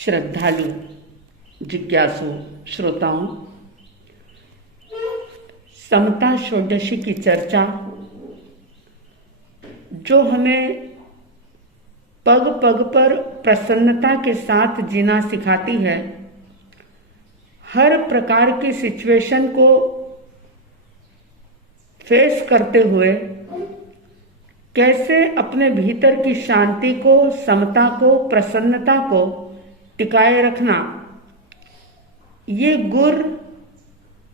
श्रद्धालु जिज्ञासु श्रोताओं, समता षोडशी की चर्चा जो हमें पग पग पर प्रसन्नता के साथ जीना सिखाती है, हर प्रकार की सिचुएशन को फेस करते हुए कैसे अपने भीतर की शांति को, समता को, प्रसन्नता को टिकाए रखना, ये गुर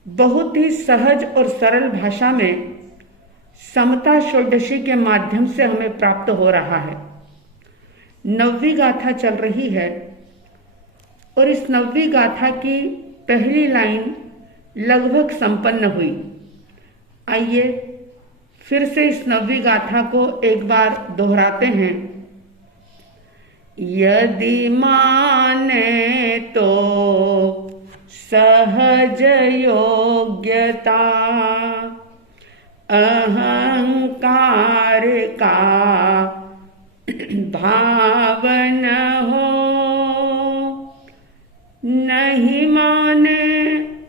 बहुत ही सहज और सरल भाषा में समता षोडशी के माध्यम से हमें प्राप्त हो रहा है। 9वीं गाथा चल रही है और इस 9वीं गाथा की पहली लाइन लगभग संपन्न हुई। आइए फिर से इस 9वीं गाथा को एक बार दोहराते हैं। यदि माने तो सहज योग्यता अहंकार का भावन हो, नहीं माने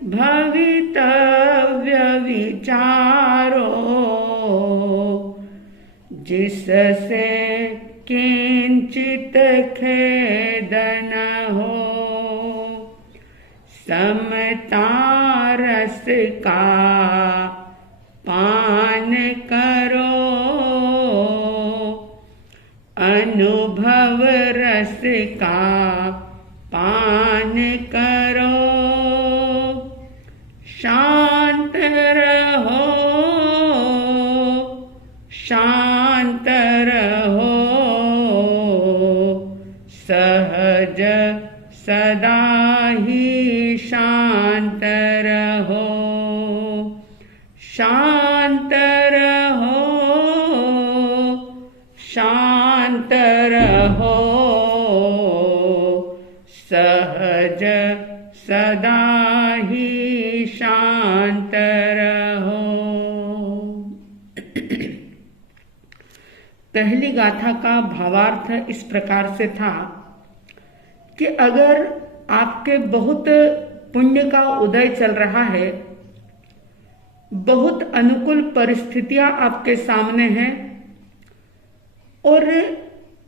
भवितव्य विचारो, जिससे किंचित खेद न हो। समता रस का पान करो, अनुभव रस का पान करो, शांत रहो, शांत रहो, सहज सदा ही शांत रहो, शांत रहो, शांत रहो, सहज सदा ही शांत रहो। पहली गाथा का भावार्थ इस प्रकार से था कि अगर आपके बहुत पुण्य का उदय चल रहा है, बहुत अनुकूल परिस्थितियां आपके सामने हैं और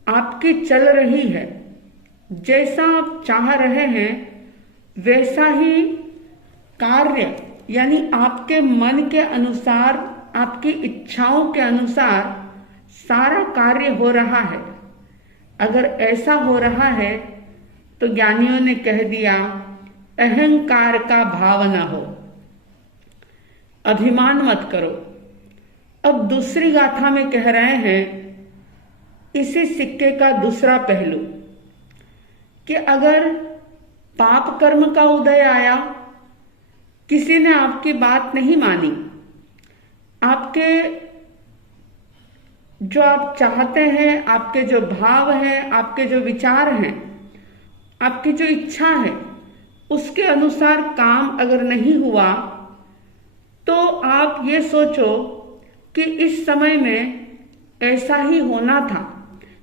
आपकी चल रही है, जैसा आप चाह रहे हैं वैसा ही कार्य यानी आपके मन के अनुसार, आपकी इच्छाओं के अनुसार सारा कार्य हो रहा है। अगर ऐसा हो रहा है तो ज्ञानियों ने कह दिया अहंकार का भाव न हो, अभिमान मत करो। अब दूसरी गाथा में कह रहे हैं इसी सिक्के का दूसरा पहलू कि अगर पाप कर्म का उदय आया, किसी ने आपकी बात नहीं मानी, आपके जो आप चाहते हैं, आपके जो भाव हैं, आपके जो विचार हैं, आपकी जो इच्छा है, उसके अनुसार काम अगर नहीं हुआ तो आप ये सोचो कि इस समय में ऐसा ही होना था,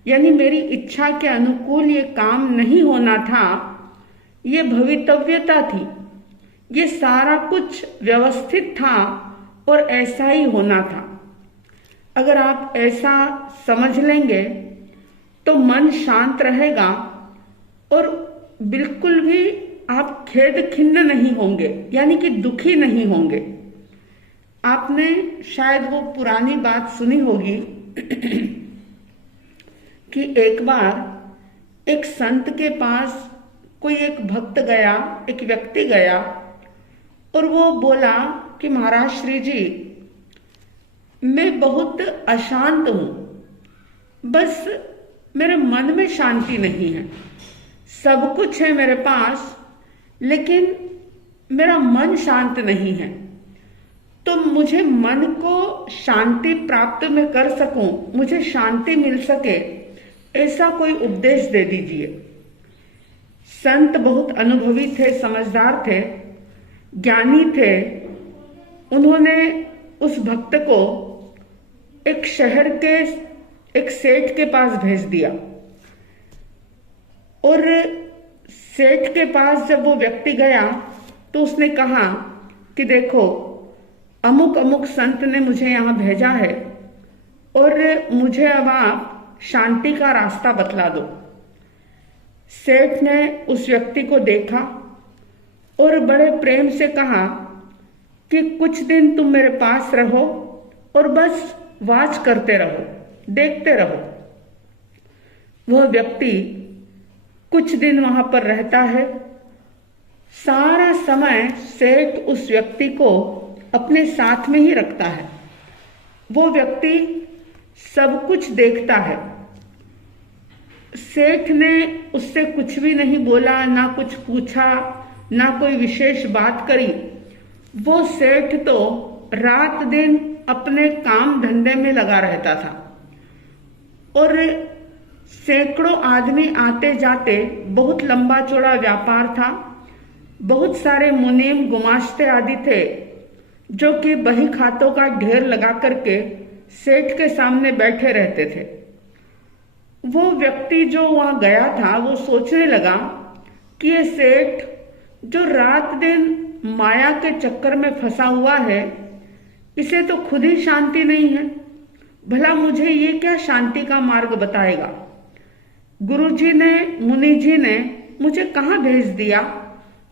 यानी मेरी इच्छा के अनुकूल ये काम नहीं होना था, ये भवितव्यता थी, ये सारा कुछ व्यवस्थित था और ऐसा ही होना था। अगर आप ऐसा समझ लेंगे तो मन शांत रहेगा और बिल्कुल भी आप खेद खिन्न नहीं होंगे, यानी कि दुखी नहीं होंगे। आपने शायद वो पुरानी बात सुनी होगी कि एक बार एक संत के पास कोई एक भक्त गया, एक व्यक्ति गया और वो बोला कि महाराज श्री जी, मैं बहुत अशांत हूं, बस मेरे मन में शांति नहीं है, सब कुछ है मेरे पास लेकिन मेरा मन शांत नहीं है, तो मुझे मन को शांति प्राप्त मैं कर सकूं, मुझे शांति मिल सके, ऐसा कोई उपदेश दे दीजिए। संत बहुत अनुभवी थे, समझदार थे, ज्ञानी थे। उन्होंने उस भक्त को एक शहर के एक सेठ के पास भेज दिया और सेठ के पास जब वो व्यक्ति गया तो उसने कहा कि देखो, अमुक अमुक संत ने मुझे यहाँ भेजा है और मुझे अब आप शांति का रास्ता बतला दो। सेठ ने उस व्यक्ति को देखा और बड़े प्रेम से कहा कि कुछ दिन तुम मेरे पास रहो और बस वाच करते रहो, देखते रहो। वह व्यक्ति कुछ दिन वहां पर रहता है। सारा समय सेठ उस व्यक्ति को अपने साथ में ही रखता है। वो व्यक्ति सब कुछ देखता है। सेठ ने उससे कुछ भी नहीं बोला, ना कुछ पूछा, ना कोई विशेष बात करी। वो सेठ तो रात दिन अपने काम धंधे में लगा रहता था और सैकड़ों आदमी आते जाते, बहुत लंबा चौड़ा व्यापार था। बहुत सारे मुनीम, गुमाश्ते आदि थे जो कि बही खातों का ढेर लगा करके सेठ के सामने बैठे रहते थे। वो व्यक्ति जो वहां गया था वो सोचने लगा कि ये सेठ जो रात दिन माया के चक्कर में फंसा हुआ है, इसे तो खुद ही शांति नहीं है, भला मुझे ये क्या शांति का मार्ग बताएगा। गुरुजी ने, मुनि जी ने मुझे कहाँ भेज दिया।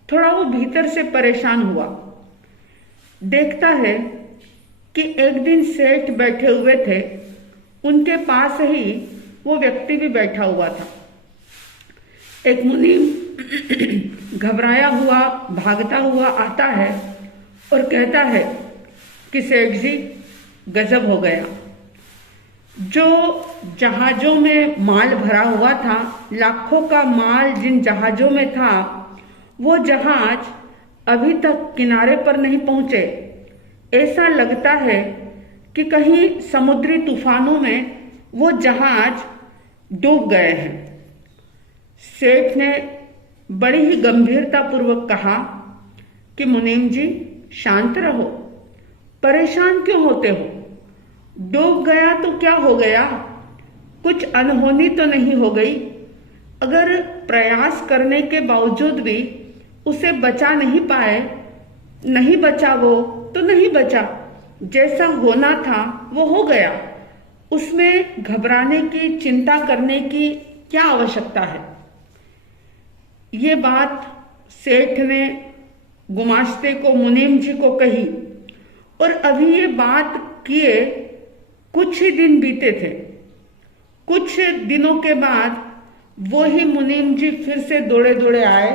थोड़ा वो भीतर से परेशान हुआ। देखता है कि एक दिन सेठ बैठे हुए थे, उनके पास ही वो व्यक्ति भी बैठा हुआ था। एक मुनि घबराया हुआ, भागता हुआ आता है और कहता है कि सेठ जी, गजब हो गया। जो जहाजों में माल भरा हुआ था, लाखों का माल जिन जहाजों में था, वो जहाज अभी तक किनारे पर नहीं पहुंचे। ऐसा लगता है कि कहीं समुद्री तूफानों में वो जहाज डूब गए हैं। सेठ ने बड़ी ही गंभीरता पूर्वक कहा कि मुनीम जी, शांत रहो, परेशान क्यों होते हो? डूब गया तो क्या हो गया, कुछ अनहोनी तो नहीं हो गई। अगर प्रयास करने के बावजूद भी उसे बचा नहीं पाए, नहीं बचा वो तो नहीं बचा, जैसा होना था वो हो गया। उसमें घबराने की, चिंता करने की क्या आवश्यकता है। ये बात सेठ ने गुमाश्ते को, मुनीम जी को कही और अभी ये बात किए कुछ ही दिन बीते थे। कुछ दिनों के बाद वो ही मुनीम जी फिर से दौड़े दौड़े आए,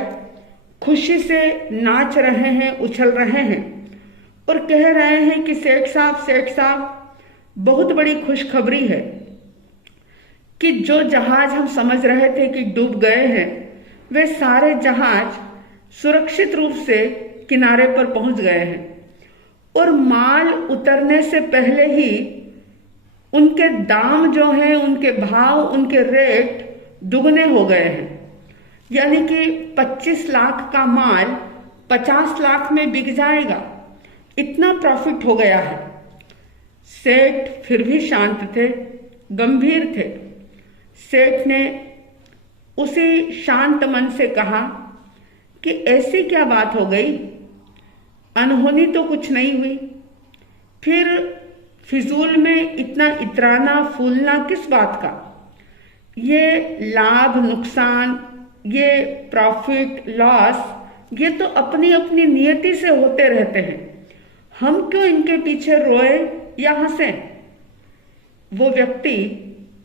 खुशी से नाच रहे हैं, उछल रहे हैं और कह रहे हैं कि सेठ साहब, बहुत बड़ी खुशखबरी है कि जो जहाज हम समझ रहे थे कि डूब गए हैं, वे सारे जहाज सुरक्षित रूप से किनारे पर पहुंच गए हैं और माल उतरने से पहले ही उनके दाम जो हैं, उनके भाव, उनके रेट दुगने हो गए हैं। यानी कि 25 लाख का माल 50 लाख में बिक जाएगा, इतना प्रॉफिट हो गया है। सेठ फिर भी शांत थे, गंभीर थे। सेठ ने उसी शांत मन से कहा कि ऐसी क्या बात हो गई, अनहोनी तो कुछ नहीं हुई, फिर फिजूल में इतना इतराना फूलना किस बात का। ये लाभ नुकसान, ये प्रॉफिट लॉस, ये तो अपनी अपनी नियति से होते रहते हैं, हम क्यों इनके पीछे रोए या हंसे। वो व्यक्ति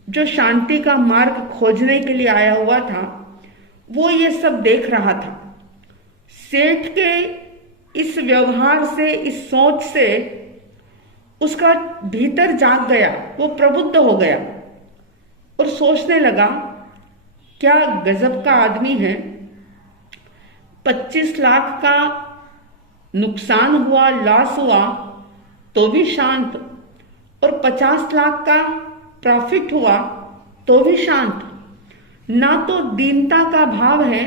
जो शांति का मार्ग खोजने के लिए आया हुआ था, वो ये सब देख रहा था। सेठ के इस व्यवहार से, इस सोच से उसका भीतर जाग गया, वो प्रबुद्ध हो गया और सोचने लगा, क्या गजब का आदमी है। 25 लाख का नुकसान हुआ, लॉस हुआ तो भी शांत, और 50 लाख का प्रॉफिट हुआ तो भी शांत। ना तो दीनता का भाव है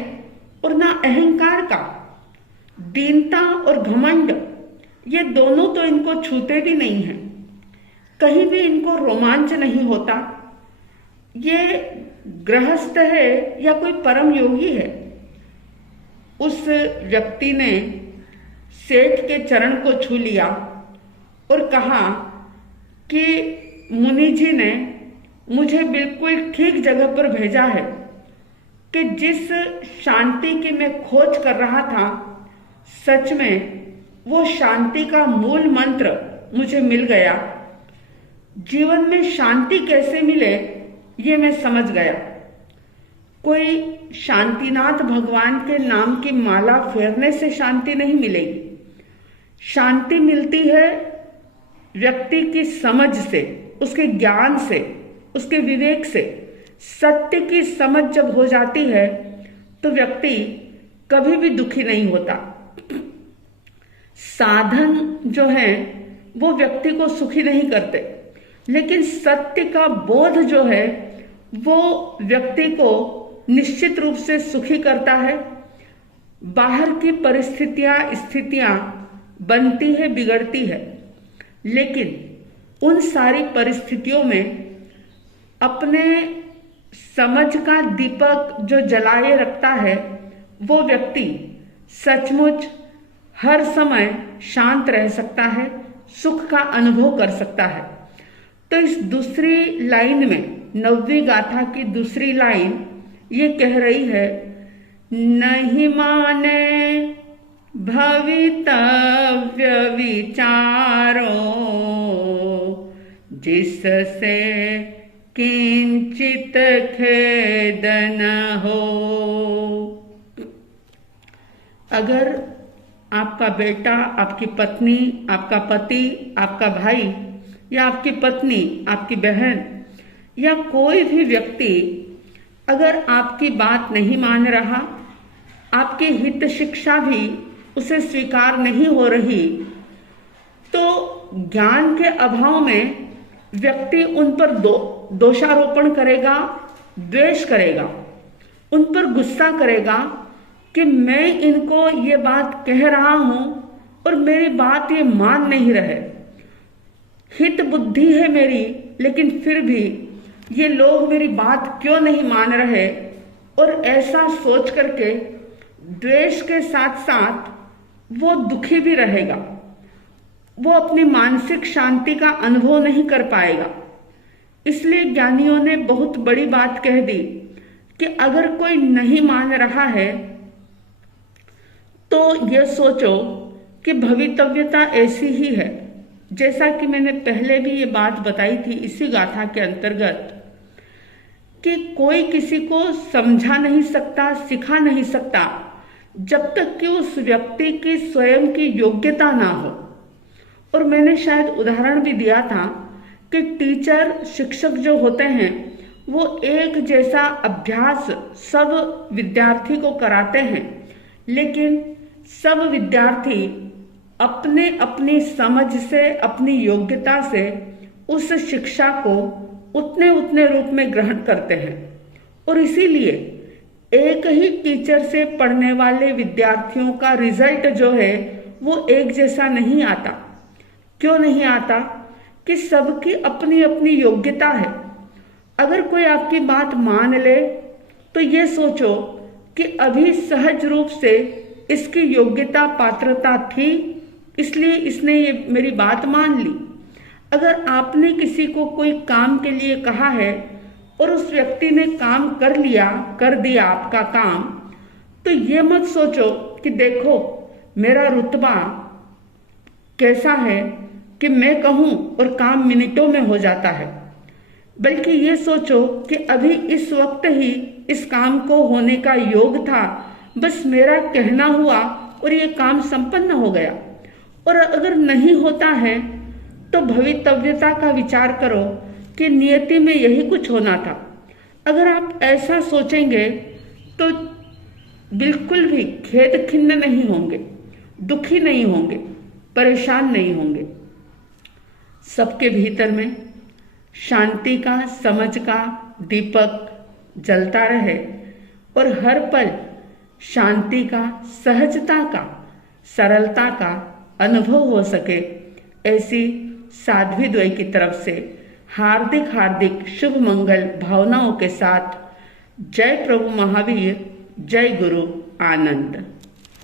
और ना अहंकार का। दीनता और घमंड, ये दोनों तो इनको छूते भी नहीं हैं, कहीं भी इनको रोमांच नहीं होता। ये गृहस्थ है या कोई परम योगी है, उस व्यक्ति ने सेठ के चरण को छू लिया और कहा कि मुनि जी ने मुझे बिल्कुल ठीक जगह पर भेजा है कि जिस शांति की मैं खोज कर रहा था, सच में वो शांति का मूल मंत्र मुझे मिल गया। जीवन में शांति कैसे मिले ये मैं समझ गया। कोई शांतिनाथ भगवान के नाम की माला फेरने से शांति नहीं मिलेगी। शांति मिलती है व्यक्ति की समझ से, उसके ज्ञान से, उसके विवेक से। सत्य की समझ जब हो जाती है तो व्यक्ति कभी भी दुखी नहीं होता। साधन जो है वो व्यक्ति को सुखी नहीं करते, लेकिन सत्य का बोध जो है वो व्यक्ति को निश्चित रूप से सुखी करता है। बाहर की परिस्थितियां, स्थितियां बनती है, बिगड़ती है, लेकिन उन सारी परिस्थितियों में अपने समझ का दीपक जो जलाए रखता है वो व्यक्ति सचमुच हर समय शांत रह सकता है, सुख का अनुभव कर सकता है। तो इस दूसरी लाइन में, 9वीं गाथा की दूसरी लाइन ये कह रही है, नहीं माने भवितव्य विचारो, जिससे किंचित खेद न हो। अगर आपका बेटा, आपकी पत्नी, आपका पति, आपका भाई या आपकी पत्नी, आपकी बहन या कोई भी व्यक्ति अगर आपकी बात नहीं मान रहा, आपकी हित शिक्षा भी उसे स्वीकार नहीं हो रही, तो ज्ञान के अभाव में व्यक्ति उन पर दोषारोपण करेगा, द्वेष करेगा, उन पर गुस्सा करेगा कि मैं इनको ये बात कह रहा हूं और मेरी बात ये मान नहीं रहे। हित बुद्धि है मेरी, लेकिन फिर भी ये लोग मेरी बात क्यों नहीं मान रहे, और ऐसा सोच करके द्वेष के साथ साथ वो दुखी भी रहेगा। वो अपनी मानसिक शांति का अनुभव नहीं कर पाएगा। इसलिए ज्ञानियों ने बहुत बड़ी बात कह दी कि अगर कोई नहीं मान रहा है तो ये सोचो कि भवितव्यता ऐसी ही है, जैसा कि मैंने पहले भी ये बात बताई थी इसी गाथा के अंतर्गत, कि कोई किसी को समझा नहीं सकता, सिखा नहीं सकता जब तक कि उस व्यक्ति की स्वयं की योग्यता ना हो। और मैंने शायद उदाहरण भी दिया था कि टीचर, शिक्षक जो होते हैं वो एक जैसा अभ्यास सब विद्यार्थी को कराते हैं, लेकिन सब विद्यार्थी अपने अपनी समझ से, अपनी योग्यता से उस शिक्षा को उतने उतने रूप में ग्रहण करते हैं। और इसीलिए एक ही टीचर से पढ़ने वाले विद्यार्थियों का रिजल्ट जो है वो एक जैसा नहीं आता। क्यों नहीं आता? कि सबकी अपनी अपनी योग्यता है। अगर कोई आपकी बात मान ले तो ये सोचो कि अभी सहज रूप से इसकी योग्यता, पात्रता थी, इसलिए इसने ये मेरी बात मान ली। अगर आपने किसी को कोई काम के लिए कहा है और उस व्यक्ति ने काम कर दिया आपका काम, तो ये मत सोचो कि देखो मेरा रुतबा कैसा है कि मैं कहूं और काम मिनटों में हो जाता है, बल्कि ये सोचो कि अभी इस वक्त ही इस काम को होने का योग था, बस मेरा कहना हुआ और ये काम संपन्न हो गया। और अगर नहीं होता है तो भवितव्यता का विचार करो कि नियति में यही कुछ होना था। अगर आप ऐसा सोचेंगे तो बिल्कुल भी खेद खिन्न नहीं होंगे, दुखी नहीं होंगे, परेशान नहीं होंगे। सबके भीतर में शांति का, समझ का दीपक जलता रहे और हर पल शांति का, सहजता का, सरलता का अनुभव हो सके, ऐसी साध्वी द्वय की तरफ से हार्दिक हार्दिक शुभ मंगल भावनाओं के साथ जय प्रभु महावीर, जय गुरु आनंद।